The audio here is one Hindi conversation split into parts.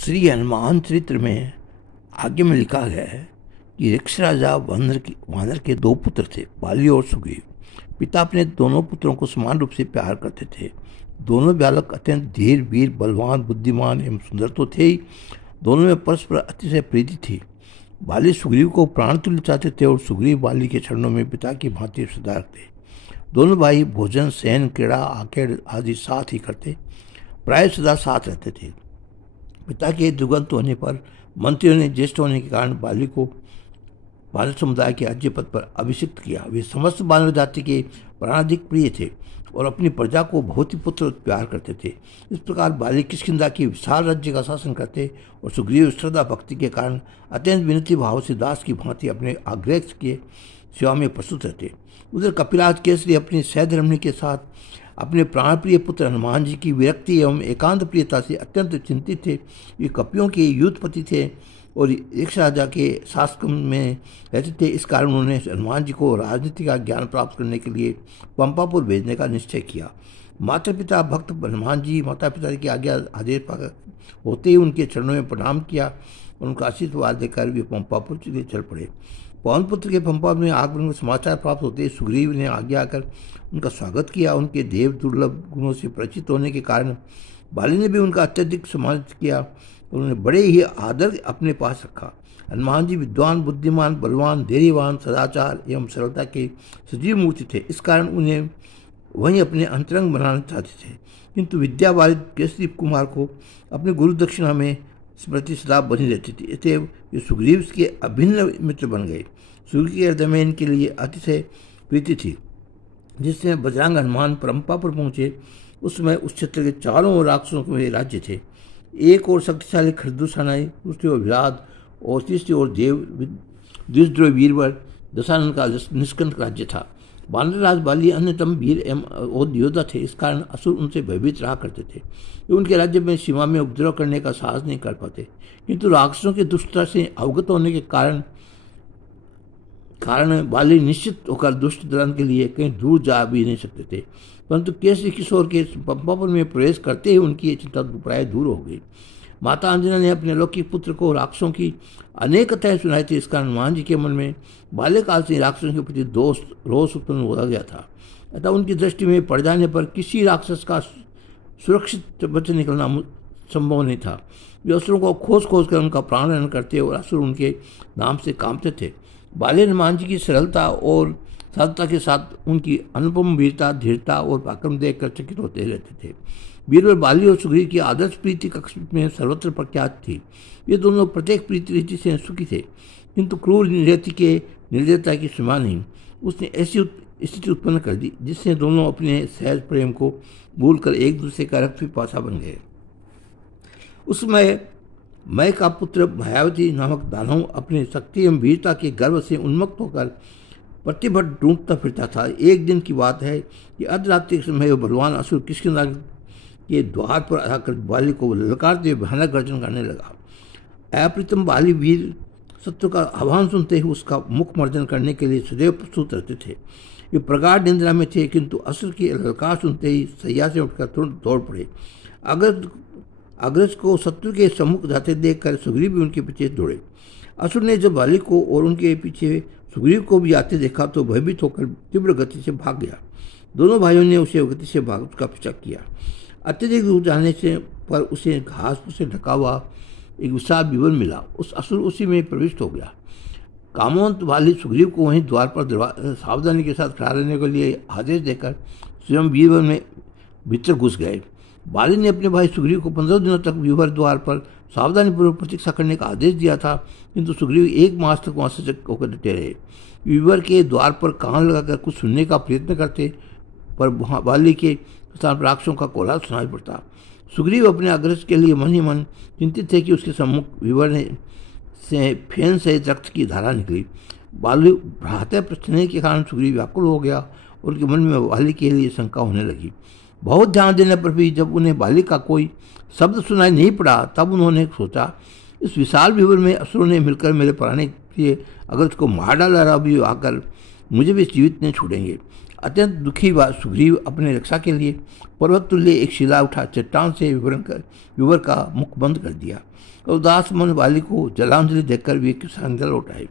श्री हनुमान चरित्र में आगे में लिखा गया है कि ऋक्ष राजा वानर के दो पुत्र थे, बाली और सुग्रीव। पिता अपने दोनों पुत्रों को समान रूप से प्यार करते थे। दोनों बालक अत्यंत धीर, वीर, बलवान, बुद्धिमान एवं सुंदर तो थे ही, दोनों में परस्पर अतिशय प्रीति थी। बाली सुग्रीव को प्राण तुल्य चाहते थे और सुग्रीव बाली के चरणों में पिता की भांति सदा रखते। दोनों भाई भोजन, शयन, क्रीड़ा, आखेड़ आदि साथ ही करते, प्राय सदा साथ रहते थे। पिता के दुर्गंत होने पर मंत्रियों ने ज्येष्ठ होने के कारण बाली को वानर समुदाय के राज्य पद पर अभिषिक्त किया। वे समस्त वानर जाति के प्राणाधिक प्रिय थे और अपनी प्रजा को बहुत ही पुत्र प्यार करते थे। इस प्रकार बाली किष्किंधा के विशाल राज्य का शासन करते और सुग्रीव श्रद्धा भक्ति के कारण अत्यंत विनती भाव से दास की भांति अपने आग्रह के सेवा में प्रस्तुत रहते। उधर कपिराज केसरी अपनी सहधर्मिणी के साथ अपने प्राणप्रिय पुत्र हनुमान जी की विरक्ति एवं एकांत प्रियता से अत्यंत चिंतित थे। ये कपियों के युद्धपति थे और ऋक्ष राजा के शासन में रहते थे। इस कारण उन्होंने हनुमान जी को राजनीति का ज्ञान प्राप्त करने के लिए पंपापुर भेजने का निश्चय किया। माता पिता भक्त हनुमान जी माता पिता की आज्ञा आदेश पाकर होते ही उनके चरणों में प्रणाम किया और उनका आशीर्वाद देकर वे पंपापुर के लिए चल पड़े। पवन पुत्र के पंपा में आगमन का समाचार प्राप्त होते ही सुग्रीव ने आज्ञा आकर उनका स्वागत किया। उनके देव दुर्लभ गुणों से परिचित होने के कारण बाली ने भी उनका अत्यधिक सम्मानित किया और उन्हें बड़े ही आदर अपने पास रखा। हनुमान जी विद्वान, बुद्धिमान, बलवान, धैर्यवान, सदाचार एवं सरलता के सजीव मूर्ति थे। इस कारण उन्हें वहीं अपने अंतरंग बनाना चाहते थे, किंतु विद्यावारिद केसरी कुमार को अपने गुरु दक्षिणा में स्मृति सदा बनी रहती थी। इसलिए वे सुग्रीव के अभिन्न मित्र बन गए। सुग्रीव के हृदय में इनके लिए अतिशय प्रीति थी। जिससे बजरंग हनुमान परंपा पर पहुंचे उस समय उस क्षेत्र के चारों ओर राक्षसों के राज्य थे। एक और शक्तिशाली खरदूषणाई, दूसरी ओर विराट और तीसरी ओर देव द्विजद्रोह वीरवर दशानन का निष्कंठ राज्य था। वानर राज बाली अन्यतम वीर एवं और योद्धा थे। इस कारण असुर उनसे भयभीत रहा करते थे। वे उनके राज्य में सीमा में उपद्रव करने का साहस नहीं कर पाते, किंतु राक्षसों की दुष्टता से अवगत होने के कारण बाली निश्चित होकर दुष्ट दलन के लिए कहीं दूर जा भी नहीं सकते थे। परंतु केसरी किशोर के पंपापुर में प्रवेश करते ही उनकी ये चिंता प्राय दूर हो गई। माता अंजना ने अपने अलौकिक पुत्र को राक्षसों की अनेक कथाएं सुनाई थी। इस कारण हनुमान जी के मन में बाल्यकाल से राक्षसों के प्रति रोष उत्पन्न हो गया था। अतः उनकी दृष्टि में पड़ जाने पर किसी राक्षस का सुरक्षित बच निकलना संभव नहीं था। वे असुरों को खोज कर उनका प्राणहरण करते और असुर उनके नाम से कांपते थे। बाली हनुमान जी की सरलता और साधुता के साथ उनकी अनुपम वीरता, धीरता और पराक्रम देखकर चकित होते रहते थे। बीरबल बाली और सुग्रीव की आदर्श प्रीति कक्ष में सर्वत्र प्रख्यात थी। ये दोनों प्रत्येक प्रीति रीति से सुखी थे, किंतु क्रूर नियति के निर्दयता की सीमा नहीं। उसने ऐसी स्थिति उत्पन्न कर दी जिससे दोनों अपने सहज प्रेम को भूलकर एक दूसरे का रक्त पिपासा बन गए। उस समय मय का पुत्र मायावती नामक दानव अपने शक्ति एवं वीरता के गर्व से उन्मत्त होकर प्रतिभट ढूंढता फिरता था। एक दिन की बात है कि अर्धरात्रि के समय बलवान असुर किष्किंधा के द्वार पर आकर बाली को ललकारते हुए भयानक गर्जन करने लगा। अप्रीतम बाली वीर शत्रु का आह्वान सुनते ही उसका मुख मर्जन करने के लिए सदैव प्रस्तुत रहते थे। वे प्रगाढ़ निंद्रा में थे, किंतु असुर की ललकार सुनते ही सैया से उठकर तुरंत दौड़ पड़े। अग्रज को शत्रु के सम्मुख जाते देखकर सुग्रीव भी उनके पीछे दौड़े। असुर ने जब बाली को और उनके पीछे सुग्रीव को भी आते देखा तो भयभीत होकर तीव्र गति से भाग गया। दोनों भाइयों ने उसे गति से भाग उसका पीछा किया। अत्यधिक दूर जाने से पर उसे घास से ढका हुआ एक विशाल विवर मिला। उस असुर उसी में प्रविष्ट हो गया। कामवंत बाली सुग्रीव को वहीं द्वार पर सावधानी के साथ खड़ा रहने के लिए आदेश देकर स्वयं वीरवर में भीतर घुस गए। बाली ने अपने भाई सुग्रीव को 15 दिनों तक वीवर द्वार पर सावधानीपूर्वक प्रतीक्षा करने का आदेश दिया था, किंतु सुग्रीव 1 मास तक वहां से होकर डटे रहे। वीवर के द्वार पर कान लगाकर कुछ सुनने का प्रयत्न करते, पर बाली के स्थान पर राक्षसों का कोलाहल सुनाई पड़ता। सुग्रीव अपने अग्रज के लिए मन ही मन चिंतित थे कि उसके सम्मुख वीवर से फेन सहित रक्त की धारा निकली। बाली भ्रातः प्रश्न के कारण सुग्रीव व्याकुल हो गया और उनके मन में बाली के लिए शंका होने लगी। बहुत ध्यान देने पर भी जब उन्हें बाली का कोई शब्द सुनाई नहीं पड़ा, तब उन्होंने सोचा इस विशाल विवर में असुरों ने मिलकर मेरे प्राणी प्रिय अग्रज को मार डाला, अभी आकर मुझे भी जीवित नहीं छोड़ेंगे। अत्यंत दुखी हुआ सुग्रीव अपने रक्षा के लिए पर्वत तुल्य एक शिला उठा चट्टान से विवर का मुख बंद कर दिया। उदास मन वाली को जलांजलि देकर वे किसान दल लौट आए।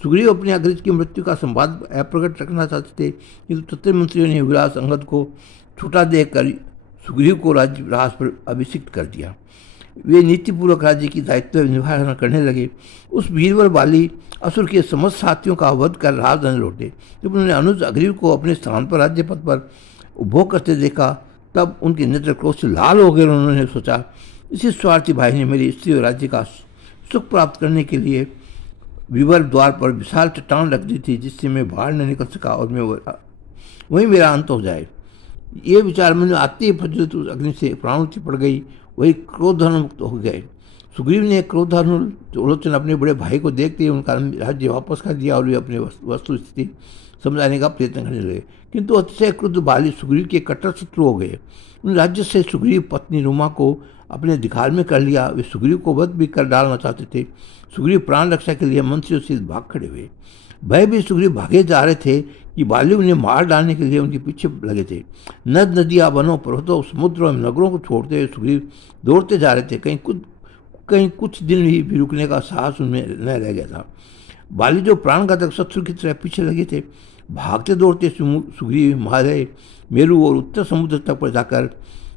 सुग्रीव अपने अग्रज की मृत्यु का संवाद अप्रकट रखना चाहते थे, किंतु तत्व मंत्रियों ने युवराज अंगद को छूटा देकर सुग्रीव को राज्य राज पर अभिषिक्त कर दिया। वे नीतिपूर्वक राज्य की दायित्व निभाना करने लगे। उस वीरवर वाली असुर के समस्त साथियों का वध कर राजधानी लौटे। जब उन्होंने अनुज अग्रीव को अपने स्थान पर राज्य पद पर उपभोग करते देखा, तब उनके नेत्र क्रोध से लाल हो गए। उन्होंने सोचा, इसी स्वार्थी भाई ने मेरी स्त्री और राज्य का सुख प्राप्त करने के लिए विवर द्वार पर विशाल चट्टान रख दी थी, जिससे मैं बाहर न निकल सका और मैं वहीं मेरा अंत हो जाए। ये विचार मैंने आते ही फजरत उस अग्नि से प्राणोति पड़ गई, वही क्रोधान्मुक्त हो गए। सुग्रीव ने क्रोधालोचन अपने बड़े भाई को देखते ही उनका राज्य वापस कर दिया और वे अपने वस्तु स्थिति समझाने का प्रयत्न करने लगे, किंतु अतिशय क्रुद्ध बाली सुग्रीव के कट्टर शत्रु हो गए। उन राज्य से सुग्रीव पत्नी रुमा को अपने अधिकार में कर लिया। वे सुग्रीव को वध भी कर डालना चाहते थे। सुग्रीव प्राण रक्षा के लिए मंत्रियों से भाग खड़े हुए। भय भी सुग्रीव भागे जा रहे थे कि बाली उन्हें मार डालने के लिए उनके पीछे लगे थे। नद नदियाँ, वनों, पर्वतों, समुद्रों और नगरों को छोड़ते हुए सुग्रीव दौड़ते जा रहे थे। कहीं कुछ दिन भी रुकने का साहस उनमें न रह गया था। बाली जो प्राणघातक शत्रु की तरह पीछे लगे थे, भागते दौड़ते सुग्रीव हिमालय, मेरू और उत्तर समुद्र तक पर जाकर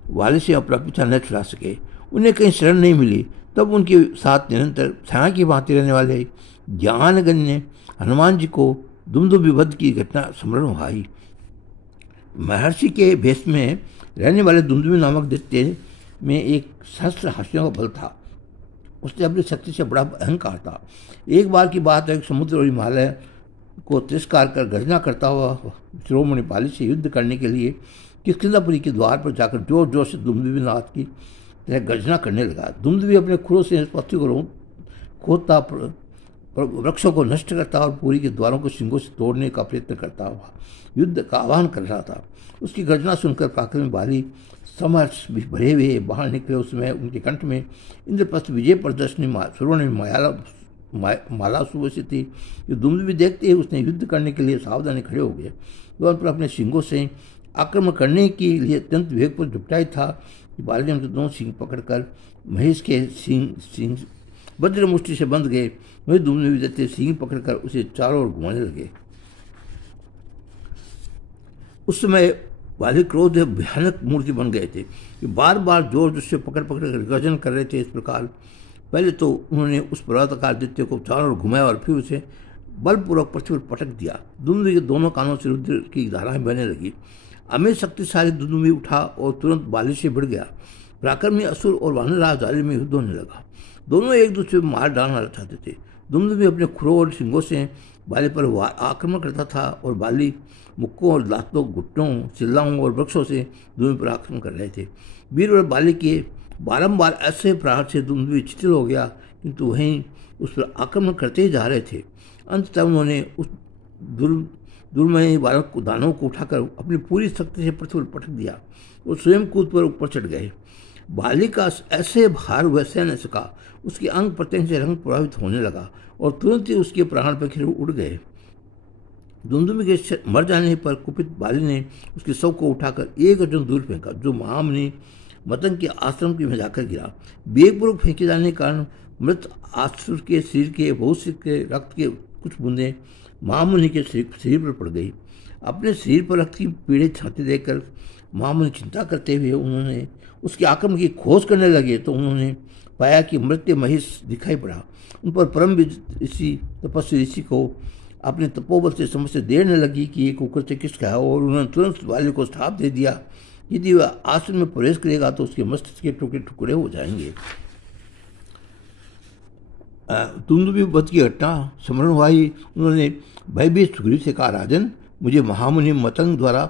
वाली से अपना पीछा न छुड़ा सके। उन्हें कहीं शरण नहीं मिली। तब उनके साथ निरंतर छाया की भांति रहने वाले ज्ञानगंज ने हनुमान जी को दुमदुम वध की घटना स्मरण आई। महर्षि के भेष में रहने वाले दुमदुमी नामक दैत्य में एक सहस्त्र हाथियों का बल था। उसने अपनी शक्ति से बड़ा अहंकार था। एक बार की बात है, समुद्र और हिमालय को तिरस्कार कर गर्जना करता हुआ शिरोमणि बाली से युद्ध करने के लिए किष्किंधापुरी के द्वार पर जाकर जोर जोर से दुमदुमी नाथ की तरह गर्जना करने लगा। दुमदुमी अपने खुरों से पृथ्वी को खोदता, वृक्षों को नष्ट करता और पुरी के द्वारों को सिंगों से तोड़ने का प्रयत्न करता हुआ युद्ध का आह्वान कर रहा था। उसकी गर्जना सुनकर पराक्रमी बाली समर्थ भरे हुए बाहर निकले। उस समय उनके कंठ में इंद्रप्रस्थ विजय प्रदर्शनी स्वर्ण माला सुभूषित थी। जो दुमदुमी देखते ही उसने युद्ध करने के लिए सावधानी खड़े हो गए। वह पर अपने सिंगों से आक्रमण करने के लिए अत्यंत वेगपूर्ण झुकटाई था कि बाली ने दोनों सिंह पकड़कर महेश के सिंह वज्र मुष्टि से बंध गए। वही दुमदुमी देते सिंह पकड़कर उसे चारों ओर घुमाने लगे। उस समय बाली क्रोध भयानक मूर्ति बन गए थे कि बार बार जोर जोर से पकड़ कर गर्जन कर रहे थे। इस प्रकार पहले तो उन्होंने उस पर्वताकार दैत्य को चारों ओर घुमाया और फिर उसे बलपूर्वक पृथ्वी पर पटक दिया। दुमदुमी के दोनों कानों से रुद्र की धाराएं बहने लगी। अमित शक्तिशाली दुमदुमी उठा और तुरंत बाली से भिड़ गया। पराक्रमी असुर और वानरराज जाली में युद्ध होने लगा। दोनों एक दूसरे को मार डालना चाहते थे। दुमदुमी अपने खुरों और सिंगों से बाली पर आक्रमण करता था और बाली मुक्कों और दांतों, घुटनों, चिल्लाओं और वृक्षों से दुमदुमी पर आक्रमण कर रहे थे। वीर और बाली के बारंबार ऐसे प्रहार से दुमदुमी शिथिल हो गया, किंतु वहीं उस पर आक्रमण करते ही जा रहे थे। अंततः उन्होंने उस दुर्मय बालक को दानव को उठाकर अपनी पूरी शक्ति से पृथ्वी पर पटक दिया और स्वयं कूद पर ऊपर चढ़ गए। बाली का ऐसे भार वह सह न सका। उसके अंग प्रत्यंग से रंग प्रभावित होने लगा और तुरंत ही उसके प्राण पखेर उड़ गए। दुमदुमी के मर जाने पर कुपित बाली ने उसके शव को उठाकर एक अर्जुन दूर फेंका, जो महामुनि मतंग के आश्रम में जाकर गिरा। वेगपूर्वक फेंके जाने के कारण मृत आसुर के शरीर के बहुत से रक्त के कुछ बूंदें महामुनि के शरीर पर पड़ गई। अपने शरीर पर रक्त की पीड़े छाते देखकर महामुनि चिंता करते हुए उन्होंने उसके आक्रमण की खोज करने लगे, तो उन्होंने पाया कि मृत्यु महिष दिखाई पड़ा। उन पर परम ऋषि तपस्वी ऋषि को अपने तपोबल से समस्या देर न लगी कि ये कुकृत्य किसका है, और उन्होंने तुरंत बाली को श्राप दे दिया, यदि वह आश्रम में प्रवेश करेगा तो उसके मस्तिष्क के टुकड़े टुकड़े हो जाएंगे। दुमदुमी वध की घटना स्मरण हुई। उन्होंने भयभीत सुग्रीव से कहा, राजन, मुझे महामुनि मतंग द्वारा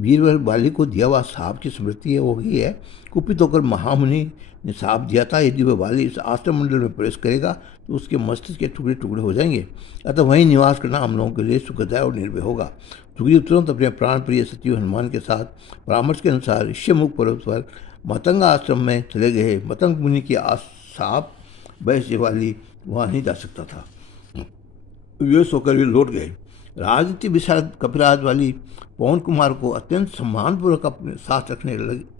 वीरवर बाली को दिया हुआ साप की स्मृति हो गई है। कुपित होकर महामुनि ने साप दिया था, यदि वह बाली इस आश्रम मंडल में प्रवेश करेगा तो उसके मस्तिष्क के टुकड़े टुकड़े हो जाएंगे, अतः वहीं निवास करना हम लोगों के लिए सुखदायक और निर्भय होगा। सुग्रीव तुरंत अपने प्राण प्रिय सचिव हनुमान के साथ परामर्श के अनुसार ऋष्यमुख पर्वत पर मतंग आश्रम में चले गए। मतंग मुनि की साप भय से वाली वहाँ नहीं जा सकता था। विवश होकर वे लौट गए। राजनीति विशारद कपिराज वाली पवन कुमार को अत्यंत सम्मानपूर्वक अपने साथ रखने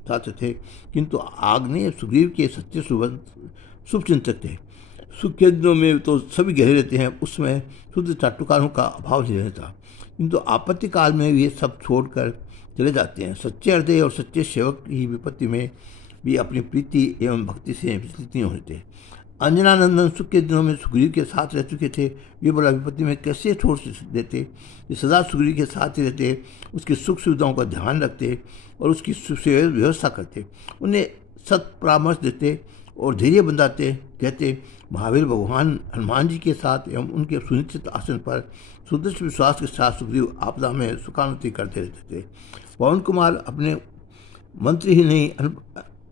चाहते थे, किंतु आग्नेय सुग्रीव के सच्चे शुभचिंतक थे। सुख के दिनों में तो सभी गहरे रहते हैं, उसमें शुद्ध चाटुकारों का अभाव नहीं रहता, किंतु आपत्ति काल में ये सब छोड़कर चले जाते हैं। सच्चे हृदय और सच्चे सेवक की विपत्ति में भी अपनी प्रीति एवं भक्ति से विचलित नहीं होते। अंजनानंदन सुख के दिनों में सुग्रीव के साथ रह चुके थे, वे बड़ा विपत्ति में कैसे छोड़ देते। ये सदा सुग्रीव के साथ ही रहते, उसकी सुख सुविधाओं का ध्यान रखते और उसकी व्यवस्था करते, उन्हें सत परामर्श देते और धैर्य बंधाते। कहते महावीर भगवान हनुमान जी के साथ एवं उनके सुनिश्चित आसन पर सुदृढ़ विश्वास के साथ सुग्रीव आपदा में सुखानुति करते रहते थे। पवन कुमार अपने मंत्री ही नहीं,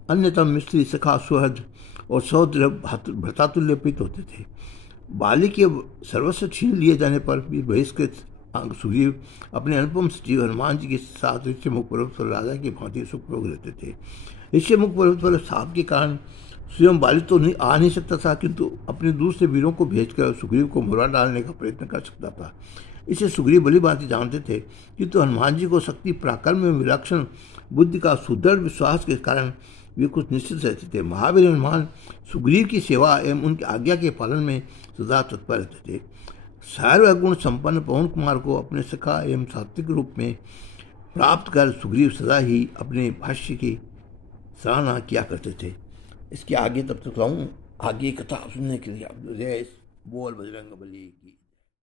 अन्यतम मिस्त्री, सखा, सुहृद और सहोदर भ्रातुल्य प्रीत होते थे। बाली के सर्वस्व छीन लिए जाने पर भी बहिष्कृत सुग्रीव अपने अनुपम सचिव हनुमान जी के साथ ऋष्यमुख पर्वत पर राजा की भांति सुखपूर्वक रहते थे। ऋष्यमुख पर्वत पर साप के कारण स्वयं बाली तो आ नहीं सकता था, किंतु अपने दूसरे वीरों को भेजकर सुग्रीव को मुरवा डालने का प्रयत्न कर सकता था। इसे सुग्रीव भली भांति जानते थे, किंतु हनुमान जी को शक्ति, पराक्रम में विलक्षण बुद्धि का सुदृढ़ विश्वास के कारण वे कुछ निश्चित रहते थे। महावीर हनुमान सुग्रीव की सेवा एवं उनकी आज्ञा के पालन में सदा तत्पर रहते थे। सर्वगुण संपन्न पवन कुमार को अपने सखा एवं सात्विक रूप में प्राप्त कर सुग्रीव सदा ही अपने भाष्य की सराहना किया करते थे। इसके आगे तब तक लाऊं, आगे कथा सुनने के लिए आप बोल बजरंग बली की।